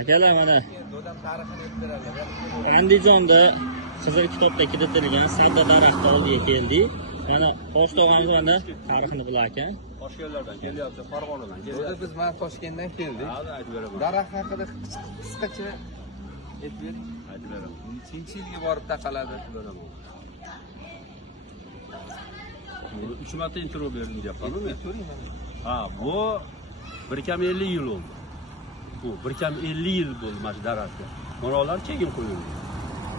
Akalar mana Dodam tarixini aytib Andijonda Qizil kitobda kiritilgan sadda daraxti oldiga keldik. Mana Tosh tog'amiz mana tarixini bilar ekan. Toshkentlardan kelyapti, Farg'onadan Dodam kelyapti. biz mana Toshkentdan keldik. Hadi aytib beraman. Daraxt haqida qisqacha aytib bering. Aytib beraman. Nechinchi yilga borib taqaladi? Aytib beraman. 3 marta intervyu berdim deyapman-ku men. Ha, bu 150 yil oldu. Bu 150 yil bo'ldi mana shu daraxtga. Monolar keyin qo'yildi.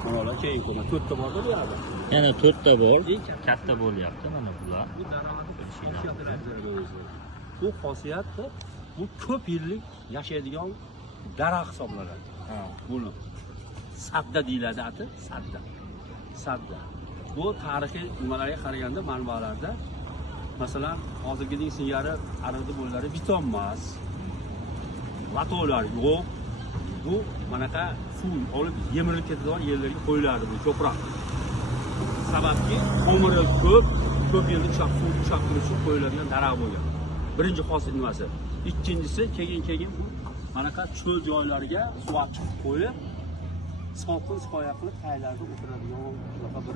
Monolar keyin qo'yildi. 4 ta borda bu yerda. Yana 4 ta bor. Katta bo'lyapti mana bular. Bu daraxtning bu xosiyati bu ko'p yillik yashaydigan daraxt hisoblanadi. Ha. Buni sadda deyiladi ati, sadda. Sadda. Bu tarixiy nimalarga qaraganda manbalarda masalan hozirgining singari arada bo'llari bitonmas. Vatolar yo'q. Bu manaqa suv olib yemirilib ketadigan yerlarga qo'yiladi bu ko'proq. Sababki tomiri ko'p yillik suv ushlab turib qo'yiladigan daraxt bo'lgan. Birinchi hosil nimasi. Ikkinchisi keyin bu manaqa cho'l joylarga suv chiqib qo'yib, sokin soya qilib taylarda o'tiradigan bunaqa bir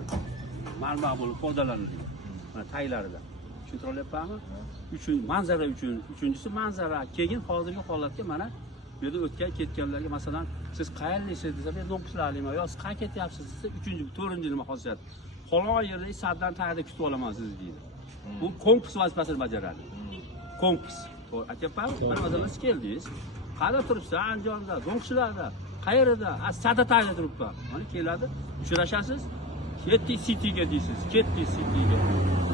manba bo'lib foydalaniladi. Mana taylarida. Tushuntiryapmanmi? Manzara uchun, uchinchisi manzara. Keyin hozirgi holatga mana bu yerda o'tgan ketganlarga masalan siz qayerlisiz desa men Do'ngqislarlikman yo siz qayerga ketyapsiz desa 3-4 nima xosiyat. Falon yerda saddan tagida kutib olaman sizni deydi. Bu kompas vazifasini bajaradi. Kompas. To'g'ri aytyapmanmi? Bir masalan siz keldingiz. Qayerda turibsiz? Andijonda, Do'ngqislarda, qayerda? Sadda tagida turibman. Mana keladi, uchrashasiz. Ketdik City'ga deysiz. Ketdik City'ga.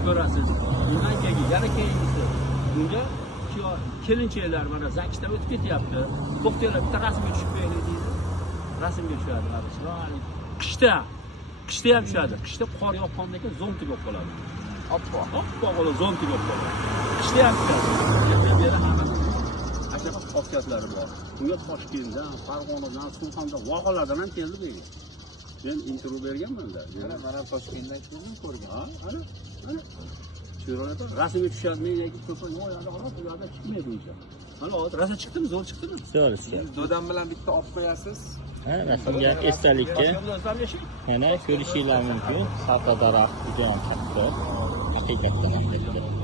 Ko'rasiz. Undan keyin yana keyingisi. Bunga kelinchaklar mana zakishdan o'tib ketyapti. To'xtanglar, bitta rasmga tushib qo'yaylik deydi. Rasmga tushadi. Qishda ham tushadi. Qishda qor yoqqandan keyin zo'mti bo'lib qoladi. Oppoq bo'lib zo'mti bo'lib qoladi. Qishda ham tushadi. Yana anaqa xosiyatlari bor. Bunga Toshkentdan, Farg'onadan, Surxondaryo vohalardan ham keldi bu. Men intervyu berganman-da. Mana Toshkentdan keldim ko'rgan. Ha, ana. Rasmga tushadi, lekin ko'proq yo'llarda qolib, ularda chiqmaydi o'sha. Mana hozir rasm chiqdimi, zo'r chiqdimi? Zo'r. Dodam bilan bitta olib qo'yasiz. Ha, rasmga esdalikka mana ko'rishinglar mumkin. Sadda daraxt juda ham katta. Haqiqatan ham katta.